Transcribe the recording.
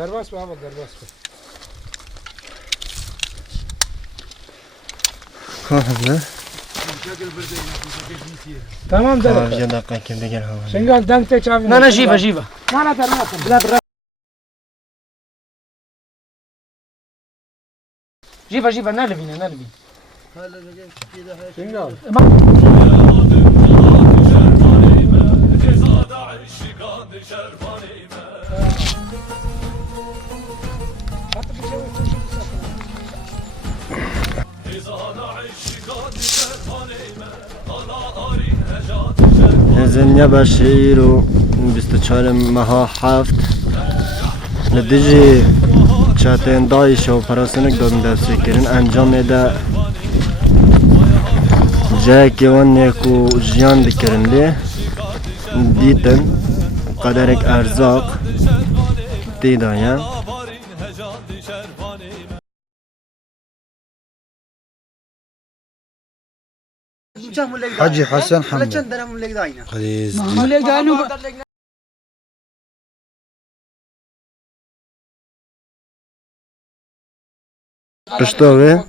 Derbas baba, derbas. Kahve. Tamam derbas. Kahve dakika kimde gel hava. Şengal dente çavini. لا لا جيبها جيبها لا derbas. لا بالراحة جيبها جيبها نالفين نالفين Şengal. Zenya Başiru 24 Maha Haft Ledici çeteyan Daesh operasyonu dön desteklerin encam ede cehek yevan ku jiyan dikirinli dîtin kaderek erzak tîdayan حاجي حسن حمد Kışta ve